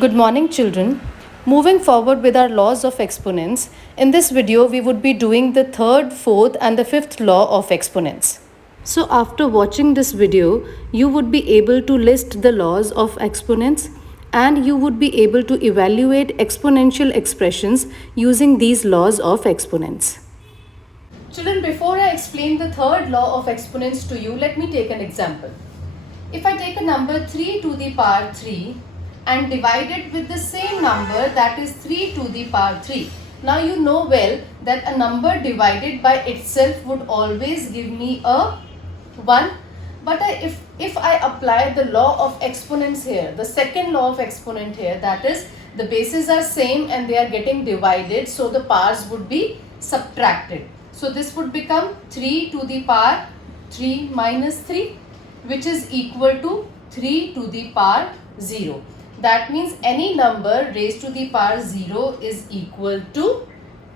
Good morning, children. Moving forward with our laws of exponents, in this video we would be doing the third, fourth and the fifth law of exponents. So after watching this video, you would be able to list the laws of exponents and you would be able to evaluate exponential expressions using these laws of exponents. Children, before I explain the third law of exponents to you, let me take an example. If I take a number 3 to the power 3 and divide it with the same number, that is 3 to the power 3. Now you know well that a number divided by itself would always give me a 1. But if I apply the law of exponents here, the second law of exponent here, that is the bases are same and they are getting divided, so the powers would be subtracted. So this would become 3 to the power 3 minus 3, which is equal to 3 to the power 0. That means any number raised to the power 0 is equal to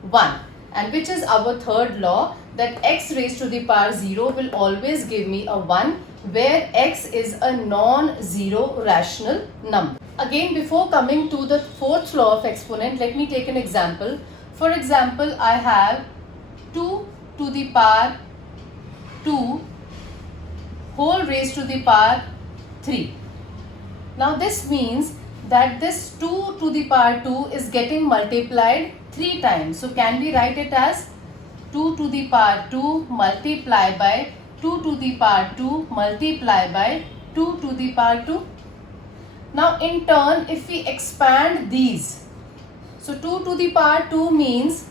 1. And which is our third law, that x raised to the power 0 will always give me a 1, where x is a non-zero rational number. Again, before coming to the fourth law of exponent, let me take an example. For example, I have 2 to the power 2 whole raised to the power 3. Now this means that this 2 to the power 2 is getting multiplied 3 times. So can we write it as 2 to the power 2 multiplied by 2 to the power 2 multiplied by 2 to the power 2. Now in turn, if we expand these, so 2 to the power 2 means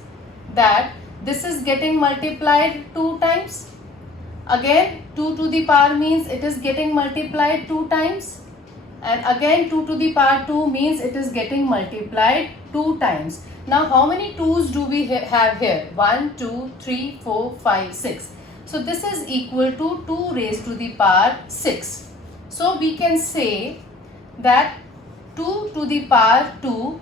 that this is getting multiplied 2 times. Again 2 to the power means it is getting multiplied 2 times. And again 2 to the power 2 means it is getting multiplied 2 times. Now how many 2's do we have here? 1, 2, 3, 4, 5, 6. So this is equal to 2 raised to the power 6. So we can say that 2 to the power 2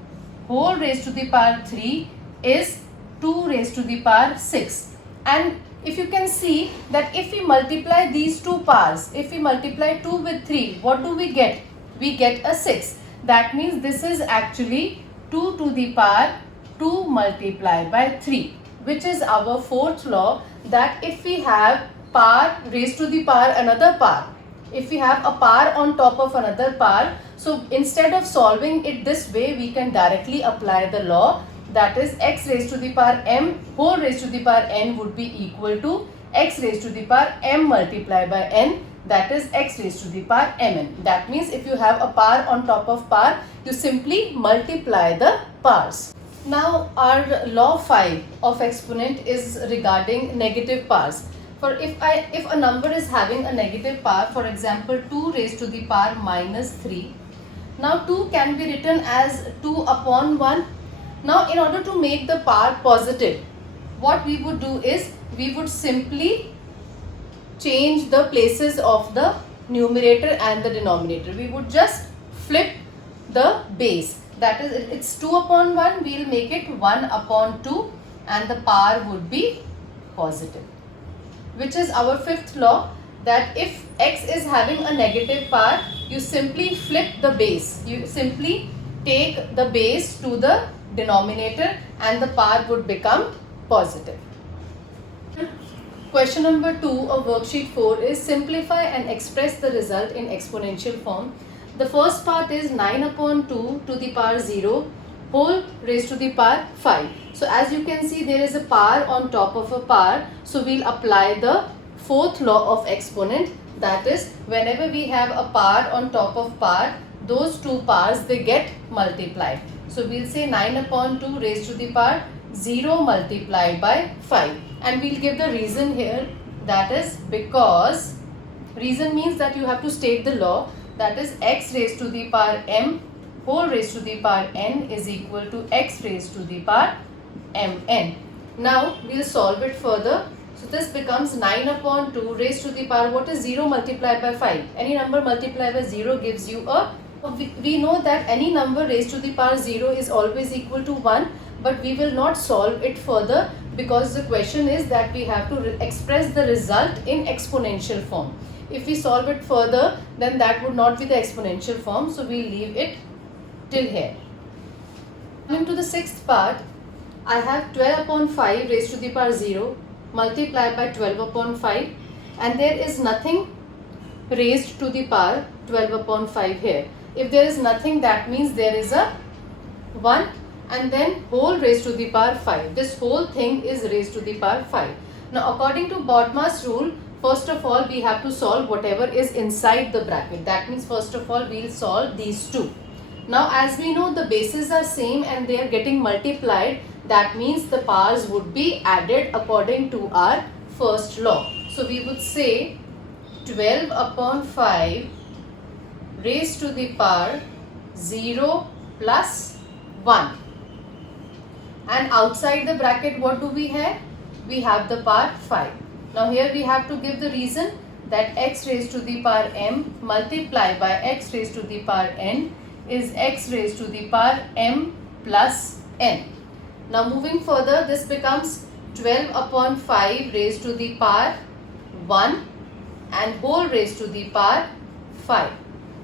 whole raised to the power 3 is 2 raised to the power 6. And if you can see that if we multiply these two powers, if we multiply 2 with 3, what do we get? We get a 6. That means this is actually 2 to the power 2 multiplied by 3, which is our fourth law, that if we have power raised to the power another power, if we have a power on top of another power, so instead of solving it this way, we can directly apply the law, that is x raised to the power m whole raised to the power n would be equal to x raised to the power m multiplied by n, that is x raised to the power mn. That means if you have a power on top of power, you simply multiply the powers. Now our law 5 of exponent is regarding negative powers. For if a number is having a negative power, for example 2 raised to the power minus 3, now 2 can be written as 2 upon 1. Now in order to make the power positive, what we would do is we would simply change the places of the numerator and the denominator. We would just flip the base. That is, it's 2 upon 1, we will make it 1 upon 2 and the power would be positive. Which is our fifth law, that if x is having a negative power, you simply flip the base. You simply take the base to the denominator and the power would become positive. Question number 2 of worksheet 4 is simplify and express the result in exponential form. The first part is 9 upon 2 to the power 0 whole raised to the power 5. So as you can see, there is a power on top of a power. So we'll apply the fourth law of exponent, that is whenever we have a power on top of power, those two powers they get multiplied. So we'll say 9 upon 2 raised to the power 0 multiplied by 5. And we'll give the reason here, that is because, reason means that you have to state the law, that is x raised to the power m whole raised to the power n is equal to x raised to the power mn. Now we'll solve it further. So this becomes 9 upon 2 raised to the power, what is 0 multiplied by 5? Any number multiplied by 0 gives you a, we know that any number raised to the power 0 is always equal to 1, but we will not solve it further because the question is that we have to express the result in exponential form. If we solve it further, then that would not be the exponential form, so we leave it till here. Coming to the sixth part, I have 12 upon 5 raised to the power 0 multiplied by 12 upon 5, and there is nothing raised to the power 12 upon 5 here. If there is nothing, that means there is a 1 and then whole raised to the power 5. This whole thing is raised to the power 5. Now according to BODMAS rule, first of all we have to solve whatever is inside the bracket. That means first of all we will solve these two. Now as we know the bases are same and they are getting multiplied, that means the powers would be added according to our first law. So we would say 12 upon 5 raised to the power 0 plus 1. And outside the bracket what do we have? We have the power 5. Now here we have to give the reason that x raised to the power m multiplied by x raised to the power n is x raised to the power m plus n. Now moving further, this becomes 12 upon 5 raised to the power 1 and whole raised to the power 5.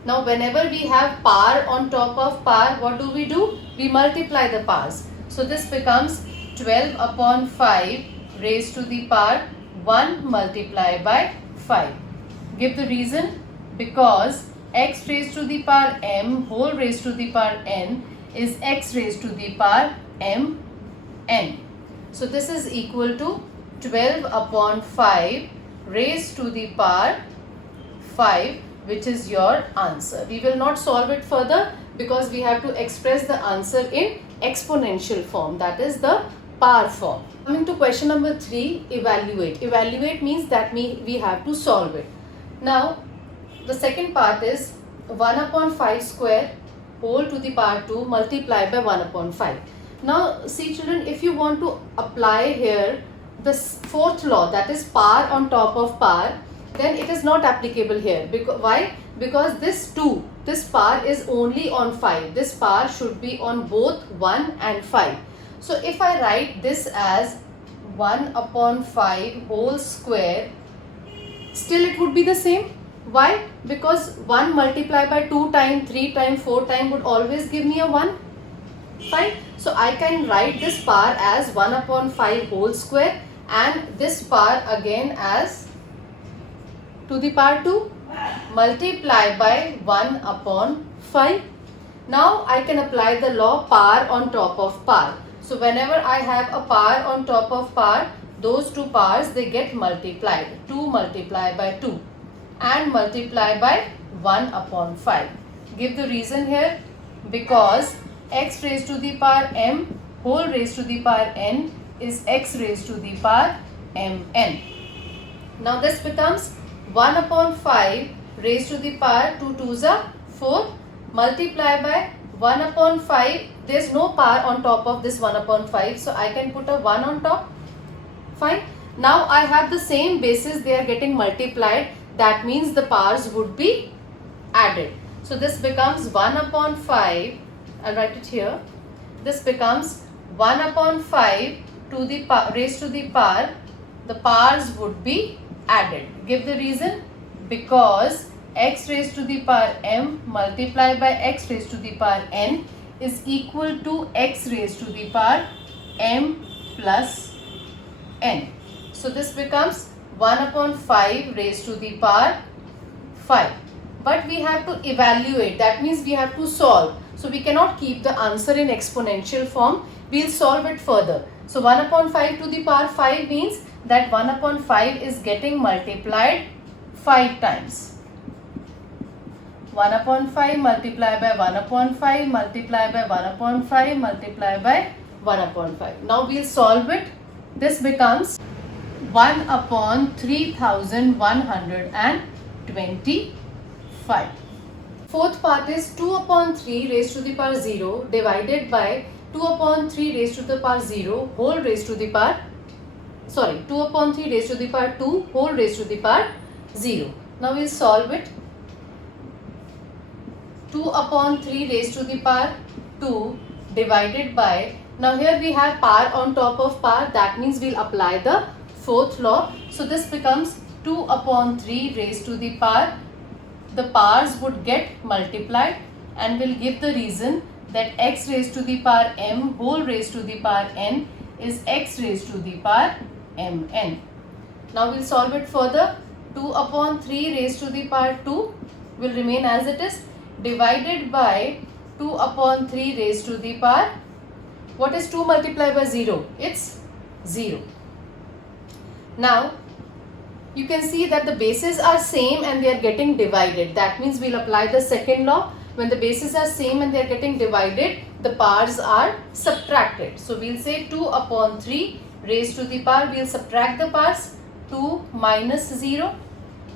Now whenever we have power on top of power, what do? We multiply the powers. So this becomes 12 upon 5 raised to the power 1 multiplied by 5. Give the reason, because x raised to the power m whole raised to the power n is x raised to the power m n. So this is equal to 12 upon 5 raised to the power 5, which is your answer. We will not solve it further because we have to express the answer in exponential form, that is the power form. Coming to question number 3, evaluate. Evaluate means that we have to solve it. Now the second part is 1 upon 5 square whole to the power 2 multiplied by 1 upon 5. Now see children, if you want to apply here the fourth law, that is power on top of power, then it is not applicable here. Why? Because this power is only on 5. This power should be on both 1 and 5. So if I write this as 1 upon 5 whole square, still it would be the same. Why? Because 1 multiplied by 2 times, 3 times, 4 times would always give me a 1. Fine. So I can write this power as 1 upon 5 whole square and this power again as to the power 2 multiplied by 1 upon 5. Now I can apply the law power on top of power. So whenever I have a power on top of power, those two powers they get multiplied. 2 multiplied by 2 and multiply by 1 upon 5. Give the reason here, because x raised to the power m whole raised to the power n is x raised to the power mn. Now this becomes 1 upon 5 raised to the power 2 2s are 4 multiply by 1 upon 5. There is no power on top of this 1 upon 5, so I can put a 1 on top. Fine. Now I have the same basis, they are getting multiplied. That means the powers would be added. So this becomes 1 upon 5. I'll write it here. This becomes 1 upon 5 to the raised to the power. The powers would be added. Give the reason, because x raised to the power m multiplied by x raised to the power n is equal to x raised to the power m plus n. So this becomes 1 upon 5 raised to the power 5. But we have to evaluate, that means we have to solve. So we cannot keep the answer in exponential form. We will solve it further. So 1 upon 5 to the power 5 means that 1 upon 5 is getting multiplied 5 times. 1 upon 5 multiplied by 1 upon 5 multiplied by 1 upon 5 multiplied by 1 upon 5. Now we will solve it. This becomes 1 upon 3125. Fourth part is 2 upon 3 raised to the power 0 divided by 2 upon 3 raised to the power 0 whole raised to the power 2 upon 3 raised to the power 2 whole raised to the power 0. Now we will solve it. 2 upon 3 raised to the power 2 divided by, now here we have power on top of power, that means we will apply the fourth law. So this becomes 2 upon 3 raised to the power, the powers would get multiplied, and will give the reason that x raised to the power m whole raised to the power n is x raised to the power mn. Now we'll solve it further. 2 upon 3 raised to the power 2 will remain as it is, divided by 2 upon 3 raised to the power, what is 2 multiplied by 0? It's 0. Now you can see that the bases are same and they are getting divided. That means we'll apply the second law. When the bases are same and they are getting divided, the powers are subtracted. So we'll say 2 upon 3 raised to the power, we'll subtract the powers, 2 minus 0.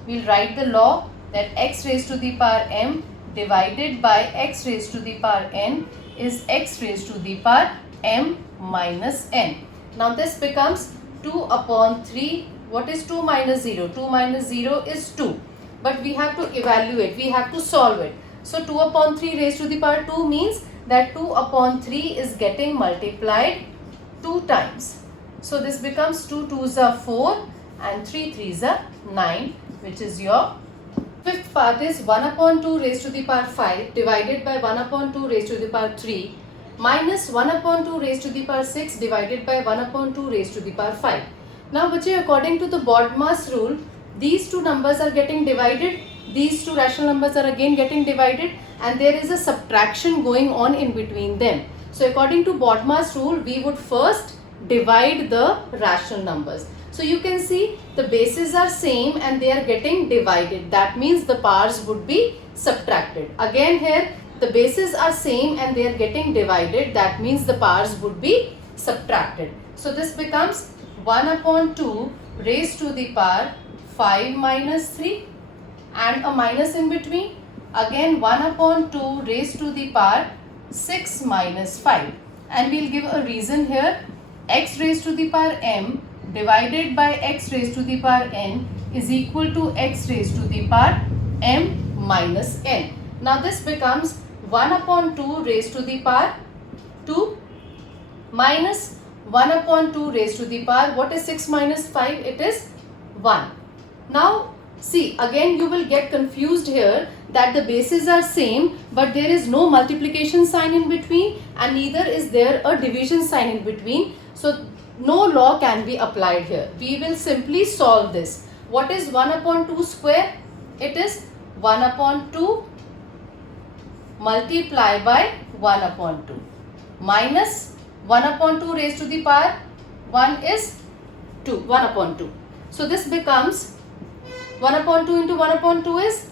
We'll write the law that x raised to the power m divided by x raised to the power n is x raised to the power m minus n. Now this becomes 2 upon 3. What is 2 minus 0? 2 minus 0 is 2. But we have to evaluate, we have to solve it. So 2 upon 3 raised to the power 2 means that 2 upon 3 is getting multiplied 2 times. So this becomes 2 2s are 4 and 3 3s are 9, which is your fifth part is 1 upon 2 raised to the power 5 divided by 1 upon 2 raised to the power 3 minus 1 upon 2 raised to the power 6 divided by 1 upon 2 raised to the power 5. Now, bache, according to the BODMAS rule, these two numbers are getting divided, these two rational numbers are again getting divided, and there is a subtraction going on in between them. So according to BODMAS rule, we would first divide the rational numbers. So you can see the bases are same and they are getting divided. That means the powers would be subtracted. Again here the bases are same and they are getting divided. That means the powers would be subtracted. So this becomes 1 upon 2 raised to the power 5 minus 3 and a minus in between. Again 1 upon 2 raised to the power 6 minus 5. And we'll give a reason here. X raised to the power m divided by x raised to the power n is equal to x raised to the power m minus n. Now this becomes 1 upon 2 raised to the power 2 minus 1 upon 2 raised to the power, what is 6 minus 5? It is 1. Now see, again you will get confused here that the bases are same but there is no multiplication sign in between and neither is there a division sign in between. So no law can be applied here. We will simply solve this. What is 1 upon 2 square? It is 1 upon 2 multiplied by 1 upon 2 minus 1 upon 2 raised to the power 1 is 2, 1 upon 2. So this becomes 1 upon 2 into 1 upon 2 is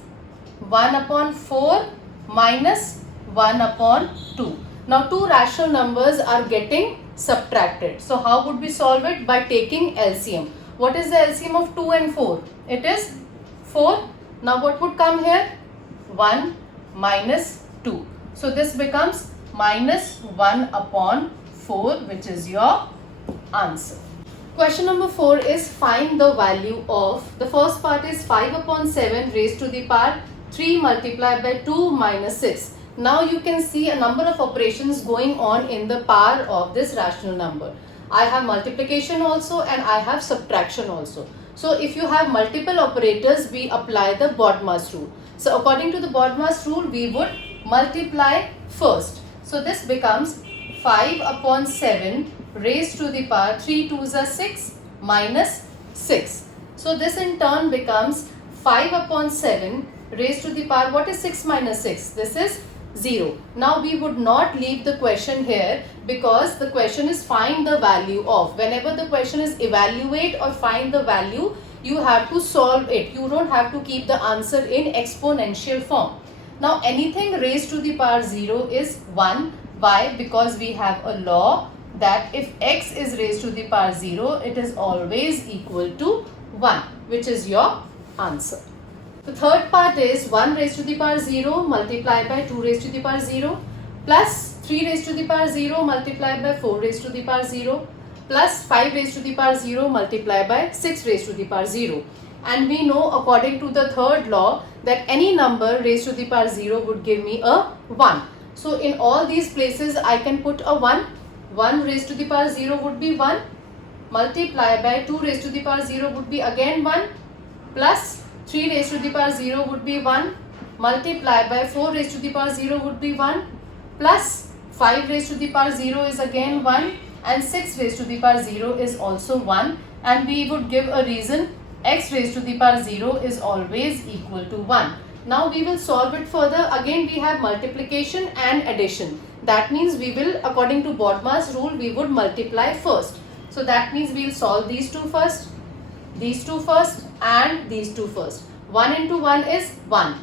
1 upon 4 minus 1 upon 2. Now two rational numbers are getting subtracted. So how would we solve it? By taking LCM. What is the LCM of 2 and 4? It is 4. Now what would come here? 1 minus 2. So this becomes minus 1 upon 4, which is your answer. Question number 4 is find the value of, the first part is 5 upon 7 raised to the power 3 multiplied by 2 minus 6. Now you can see a number of operations going on in the power of this rational number. I have multiplication also and I have subtraction also. So if you have multiple operators, we apply the BODMAS rule. So according to the BODMAS rule, we would multiply first. So this becomes 5 upon 7 raised to the power 3 2s are 6 minus 6. So this in turn becomes 5 upon 7 raised to the power, what is 6 minus 6? This is 0. Now we would not leave the question here because the question is find the value of. Whenever the question is evaluate or find the value, you have to solve it. You don't have to keep the answer in exponential form. Now anything raised to the power 0 is 1. Why? Because we have a law that if x is raised to the power 0, it is always equal to 1, which is your answer. The third part is 1 raised to the power 0 multiplied by 2 raised to the power 0 plus 3 raised to the power 0 multiplied by 4 raised to the power 0 plus 5 raised to the power 0 multiplied by 6 raised to the power 0. And we know according to the third law that any number raised to the power 0 would give me a 1. So in all these places I can put a 1. 1 raised to the power 0 would be 1 multiplied by 2 raised to the power 0 would be again 1 plus 3 raised to the power 0 would be 1 multiplied by 4 raised to the power 0 would be 1 plus 5 raised to the power 0 is again 1 and 6 raised to the power 0 is also 1, and we would give a reason. X raised to the power 0 is always equal to 1. Now we will solve it further. Again we have multiplication and addition. That means we will, according to BODMAS rule, we would multiply first. So that means we will solve these two first, these two first and these two first. 1 into 1 is 1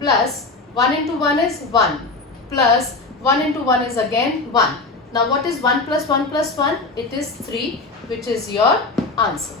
plus 1 into 1 is 1 plus 1 into 1 is again 1. Now what is 1 plus 1 plus 1? It is 3, which is your answer.